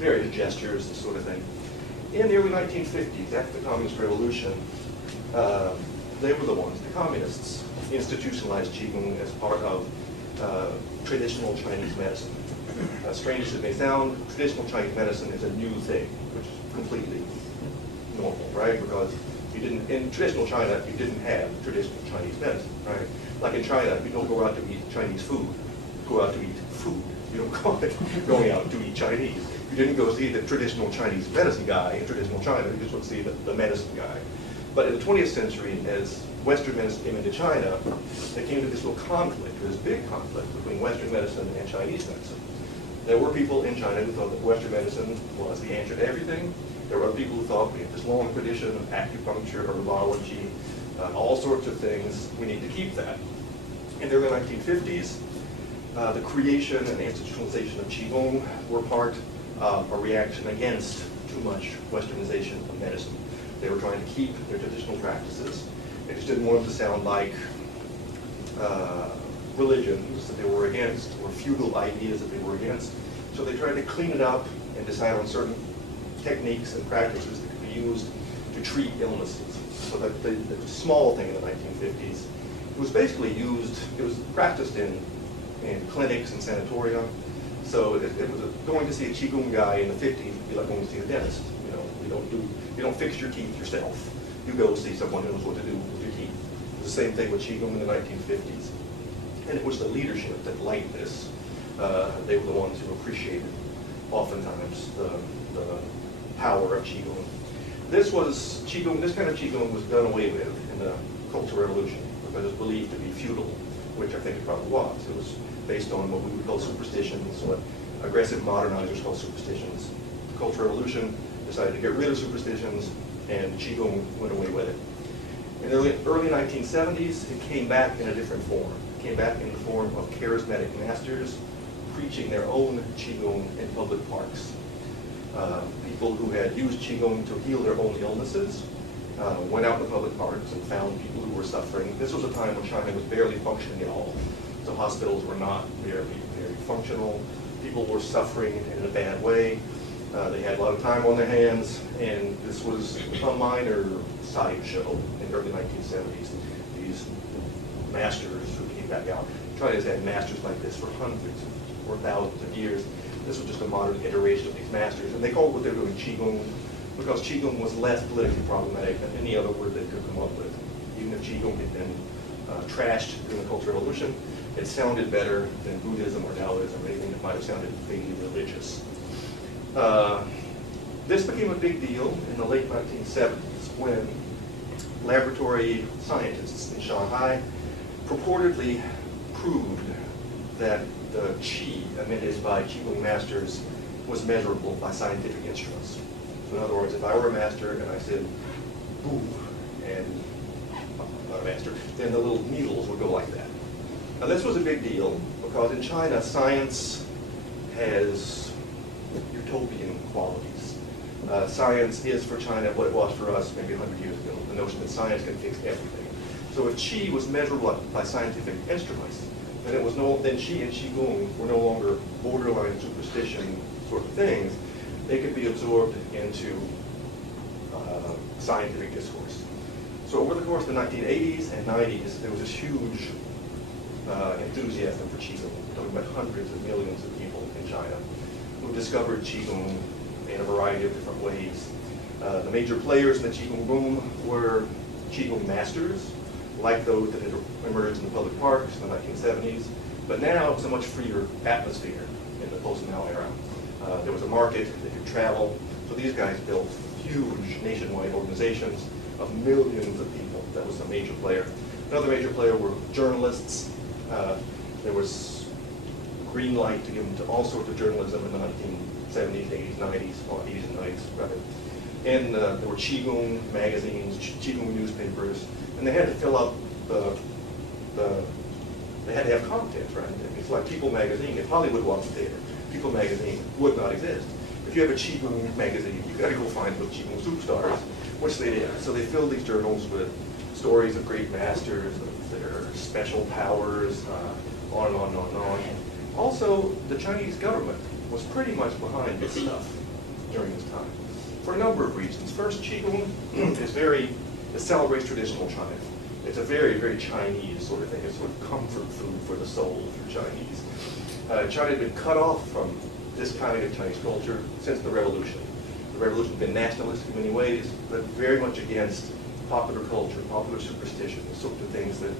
various gestures, this sort of thing. In the early 1950s, after the Communist Revolution, they were the ones, the communists, institutionalized Qigong as part of traditional Chinese medicine. Strange as it may sound, traditional Chinese medicine is a new thing, which is completely normal, right? Because you didn't, in traditional China, you didn't have traditional Chinese medicine, right? Like in China, you don't go out to eat Chinese food, you go out to eat food. You don't call it going out to eat Chinese. You didn't go see the traditional Chinese medicine guy in traditional China, you just went to see the medicine guy. But in the 20th century, as Western medicine came into China, there came to this little conflict, this big conflict between Western medicine and Chinese medicine. There were people in China who thought that Western medicine was the answer to everything. There were other people who thought we have this long tradition of acupuncture, herbology, all sorts of things. We need to keep that. In the early 1950s, the creation and institutionalization of Qigong were part of a reaction against too much Westernization of medicine. They were trying to keep their traditional practices. They just didn't want them to sound like religions that they were against, or feudal ideas that they were against. So they tried to clean it up and decide on certain techniques and practices that could be used to treat illnesses. So that the small thing in the 1950s, it was basically used, it was practiced in clinics and sanatoria. So it was going to see a Qigong guy in the 50s would be like going to see a dentist. You know, you don't fix your teeth yourself. You go see someone who knows what to do with your teeth. It was the same thing with Qigong in the 1950s. And it was the leadership that liked this. They were the ones who appreciated, oftentimes, the power of Qigong. This kind of Qigong was done away with in the Cultural Revolution because it was believed to be feudal, which I think it probably was. It was based on what we would call superstitions, what aggressive modernizers call superstitions. The Cultural Revolution decided to get rid of superstitions, and Qigong went away with it. In the early 1970s, it came back in a different form. It came back in the form of charismatic masters preaching their own Qigong in public parks. People who had used Qigong to heal their own illnesses went out in the public parks and found people who were suffering. This was a time when China was barely functioning at all. So hospitals were not very functional. People were suffering in a bad way. They had a lot of time on their hands, and this was a minor sideshow in the early 1970s. These masters who came back out. China has had masters like this for hundreds or thousands of years. This was just a modern iteration of these masters, and they called what they were doing Qigong because Qigong was less politically problematic than any other word they could come up with. Even if Qigong had been trashed during the Cultural Revolution, it sounded better than Buddhism or Taoism or anything that might have sounded vaguely religious. This became a big deal in the late 1970s when laboratory scientists in Shanghai purportedly proved that the qi emitted by Qigong masters was measurable by scientific instruments. So in other words, if I were a master and I said, boo, and I'm not a master, then the little needles would go like that. Now this was a big deal because in China, science has utopian qualities. Science is for China what it was for us maybe 100 years ago, the notion that science can fix everything. So if qi was measurable by scientific instruments, then qi and qigong were no longer borderline superstition sort of things. They could be absorbed into scientific discourse. So over the course of the 1980s and 90s, there was this huge enthusiasm for Qigong. We're talking about hundreds of millions of people in China who discovered Qigong in a variety of different ways. The major players in the Qigong boom were Qigong masters, like those that had emerged in the public parks in the 1970s, but now it's a much freer atmosphere in the post-Mao era. There was a market, they could travel, so these guys built huge nationwide organizations of millions of people. That was a major player. Another major player were journalists. There was green light to give them to all sorts of journalism in the 1970s, 80s, 90s, well, 80s and 90s, rather. And there were Qigong magazines, Qigong newspapers, and they had to fill up they had to have content, right? It's like People magazine. If Hollywood wasn't there, People magazine would not exist. If you have a Qigong magazine, you gotta go find those Qigong superstars, which they did. So they filled these journals with stories of great masters, of their special powers, on and on and on and on. Also, the Chinese government was pretty much behind this stuff. during this time, for a number of reasons. First, Qigong it celebrates traditional China. It's a very, very Chinese sort of thing. It's sort of comfort food for the soul for Chinese. China had been cut off from this kind of Chinese culture since the Revolution. The Revolution had been nationalistic in many ways, but very much against popular culture, popular superstition, the sorts of things that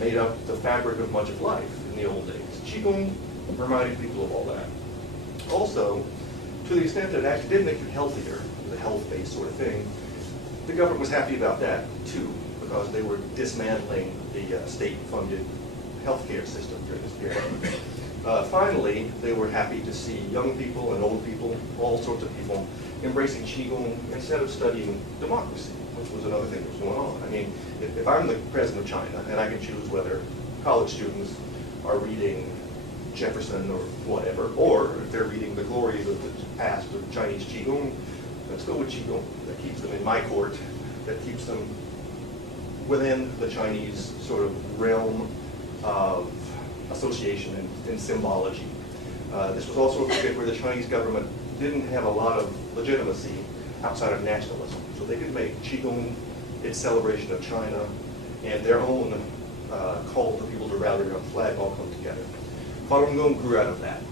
made up the fabric of much of life in the old days. Qigong reminded people of all that. Also, to the extent that it actually did make you healthier, the health-based sort of thing, the government was happy about that too, because they were dismantling the state-funded healthcare system during this period. Finally, they were happy to see young people and old people, all sorts of people, embracing Qigong instead of studying democracy, which was another thing that was going on. I mean, if I'm the president of China and I can choose whether college students are reading Jefferson or whatever, or if they're reading the glories of the past of Chinese Qigong, let's go with Qigong. That keeps them in my court, that keeps them within the Chinese sort of realm of association and symbology. This was also a period where the Chinese government didn't have a lot of legitimacy outside of nationalism. So they could make Qigong its celebration of China and their own call for people to rally around the flag all come together. Falun Gong grew out of that.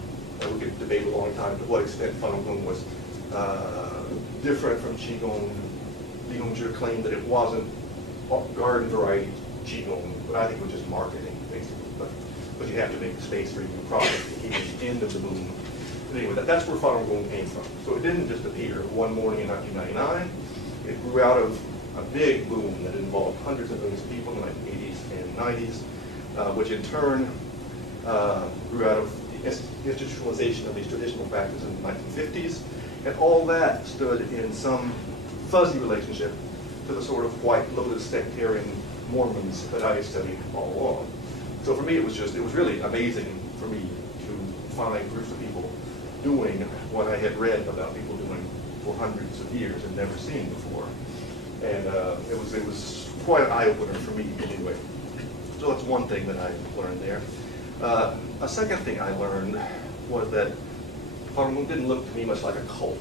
We could debate a long time to what extent Falun Gong was different from Qigong. Li Hongzhi claimed that it wasn't garden variety Qigong, but I think it was just marketing, basically. But you have to make space for your new product to keep at the end of the boom. But anyway, that's where Falun Gong came from. So it didn't just appear one morning in 1999. It grew out of a big boom that involved hundreds of millions of people in the 1980s and 90s, which in turn grew out of the institutionalization of these traditional practices in the 1950s. And all that stood in some fuzzy relationship to the sort of white lotus sectarian Mormons that I studied all along. So for me, it was really amazing for me to find groups of people doing what I had read about people doing for hundreds of years and never seen before. And it was quite an eye-opener for me anyway. So that's one thing that I learned there. A second thing I learned was that Falun Gong didn't look to me much like a cult.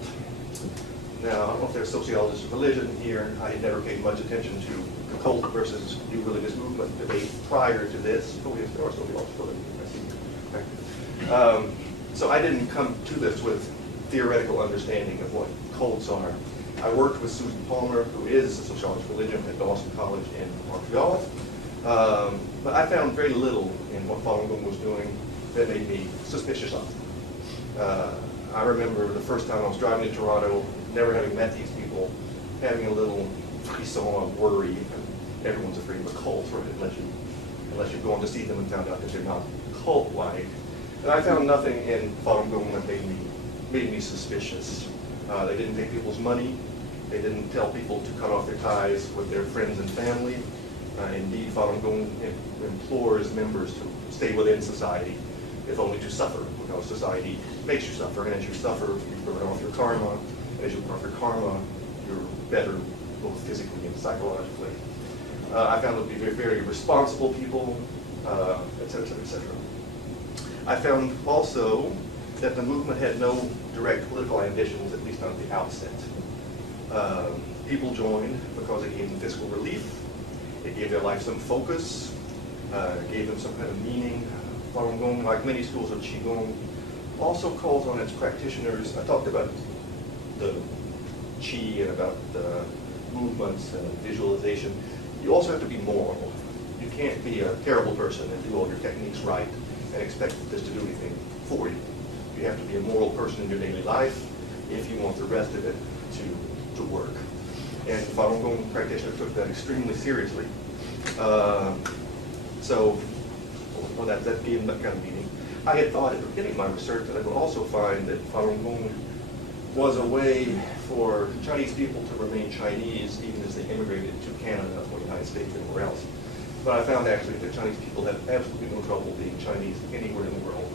Now, I don't know if there's sociologists of religion here. I had never paid much attention to the cult versus new religious movement debate prior to this. Oh, yes, there are sociologists of religion. So I didn't come to this with theoretical understanding of what cults are. I worked with Susan Palmer, who is a sociologist of religion at Dawson College in Montreal. But I found very little in what Falun Gong was doing that made me suspicious of it. I remember the first time I was driving to Toronto, never having met these people, having a little frisson of worry. Everyone's afraid of a cult, right? Unless you're going to see them and found out that they're not cult-like. And I found nothing in Falun Gong that made me suspicious. They didn't take people's money. They didn't tell people to cut off their ties with their friends and family. Indeed, Falun Gong implores members to stay within society, if only to suffer, because society makes you suffer, and as you suffer, you burn off your karma, and as you burn off your karma, you're better both physically and psychologically. I found them to be very, very responsible people, et cetera, et cetera. I found also that the movement had no direct political ambitions, at least not at the outset. People joined because it gave them fiscal relief, it gave their life some focus, it gave them some kind of meaning. Falun Gong, like many schools of Qigong, also calls on its practitioners. I talked about the Qi and about the movements and visualization. You also have to be moral. You can't be a terrible person and do all your techniques right and expect this to do anything for you. You have to be a moral person in your daily life if you want the rest of it to work. And Falun Gong practitioners took that extremely seriously. That gave them that kind of meaning. I had thought at the beginning of my research that I would also find that Falun Gong was a way for Chinese people to remain Chinese even as they immigrated to Canada or the United States or anywhere else. But I found actually that Chinese people have absolutely no trouble being Chinese anywhere in the world.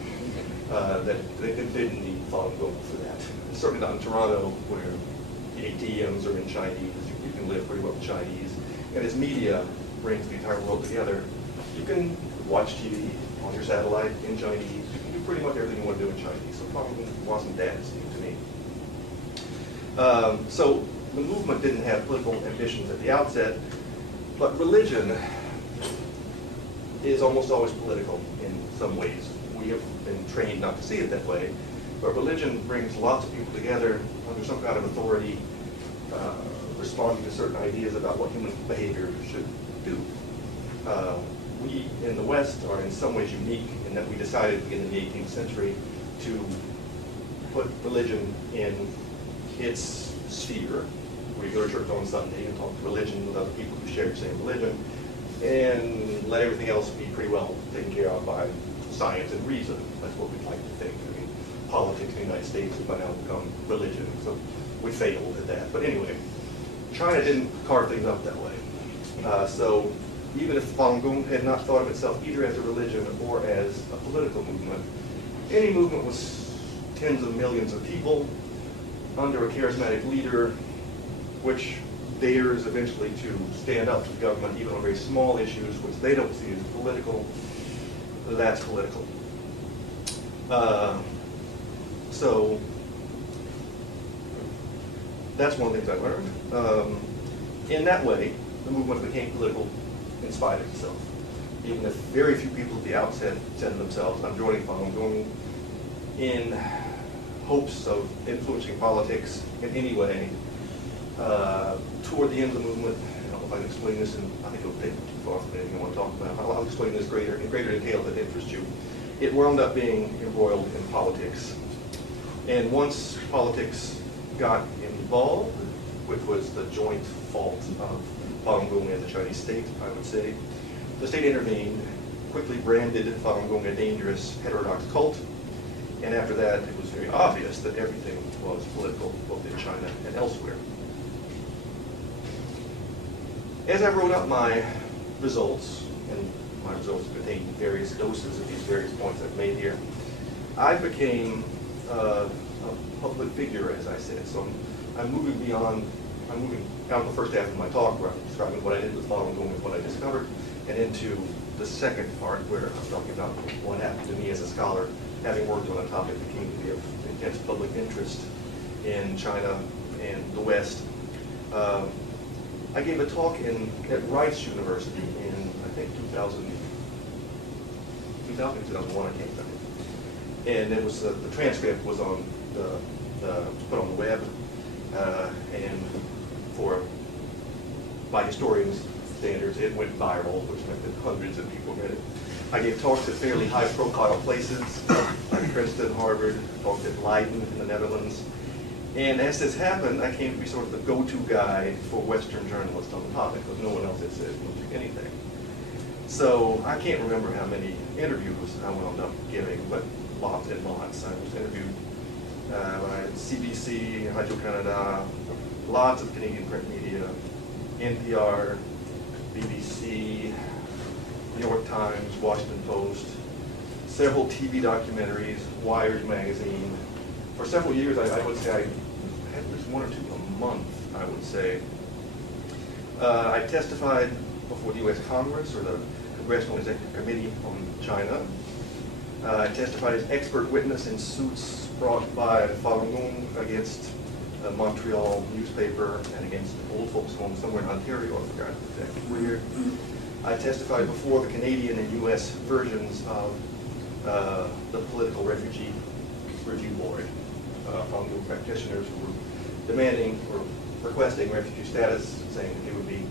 That they didn't need Falun Gong for that. Certainly not in Toronto, where the ATMs are in Chinese. You can live pretty well in Chinese. And as media brings the entire world together, you can watch TV on your satellite in Chinese. You can do pretty much everything you want to do in Chinese. So Falun Gong wasn't that new to me. So the movement didn't have political ambitions at the outset, but religion is almost always political in some ways. We have been trained not to see it that way, but religion brings lots of people together under some kind of authority, responding to certain ideas about what human behavior should do. We in the West are in some ways unique in that we decided in the 18th century to put religion in its sphere. We go to church on Sunday and talk to religion with other people who share the same religion, and let everything else be pretty well taken care of by science and reason. That's what we'd like to think. I mean, politics in the United States has by now become religion, so we failed at that. But anyway, China didn't carve things up that way. So even if Falun had not thought of itself either as a religion or as a political movement, any movement was tens of millions of people under a charismatic leader, which dares eventually to stand up to the government even on very small issues which they don't see as political. That's political. So that's one of the things I learned. In that way, the movement became political in spite of itself. Even if very few people at the outset said to themselves, I'm joining Falun Gong in hopes of influencing politics in any way. Toward the end of the movement, I don't know if I can explain this, and I think it would take too far from anything I want to talk about. I'll explain this in greater detail if it interests you. It wound up being embroiled in politics. And once politics got involved, which was the joint fault of Falun Gong and the Chinese state, I would say, the state intervened, quickly branded Falun Gong a dangerous heterodox cult, and after that it was very obvious that everything was political, both in China and elsewhere. As I wrote up my results, and my results contain various doses of these various points I've made here, I became a public figure, as I said. So I'm moving beyond the first half of my talk where I'm describing what I did with Falun Gong and what I discovered, and into the second part where I'm talking about what happened to me as a scholar, having worked on a topic that came to be of intense public interest in China and the West. I gave a talk at Rice University in, I think, 2001, I can't remember. And it was, the transcript was on put on the web, and by historians' standards, it went viral, which meant that hundreds of people read it. I gave talks at fairly high-profile places, like Princeton, Harvard, talked at Leiden in the Netherlands. And as this happened, I came to be sort of the go-to guy for Western journalists on the topic, because no one else had said anything. So I can't remember how many interviews I wound up giving, but lots and lots. I was interviewed by CBC, Radio-Canada, lots of Canadian print media, NPR, BBC, New York Times, Washington Post, several TV documentaries, Wired magazine. For several years, I would say I had at least one or two a month, I would say. I testified before the U.S. Congress, or the Congressional Executive Committee on China. I testified as expert witness in suits brought by Falun Gong against a Montreal newspaper and against an old folks' home somewhere in Ontario. I forgot exactly where. I testified before the Canadian and U.S. versions of the Political Refugee Review Board. Falun Gong practitioners who were demanding or requesting refugee status, saying that they would be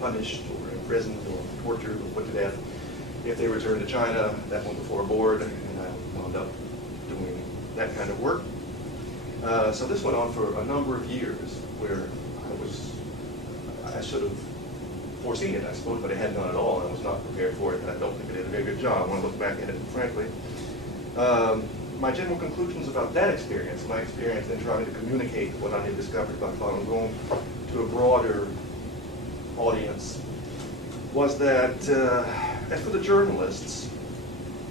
punished or imprisoned or tortured or put to death if they returned to China. That went before a board, and I wound up doing that kind of work. So this went on for a number of years, where I should have foreseen it, I suppose, but I had none at all, and I was not prepared for it, and I don't think I did a very good job when I look back at it, frankly. My general conclusions about that experience, my experience in trying to communicate what I had discovered about Falun Gong to a broader audience, was that, as for the journalists,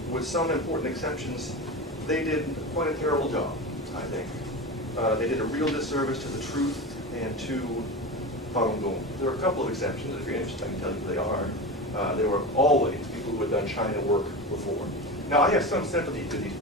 with some important exceptions, they did quite a terrible job, I think. They did a real disservice to the truth and to Falun Gong. There are a couple of exceptions. If you're interested, I can tell you who they are. There were always people who had done China work before. Now, I have some sympathy to these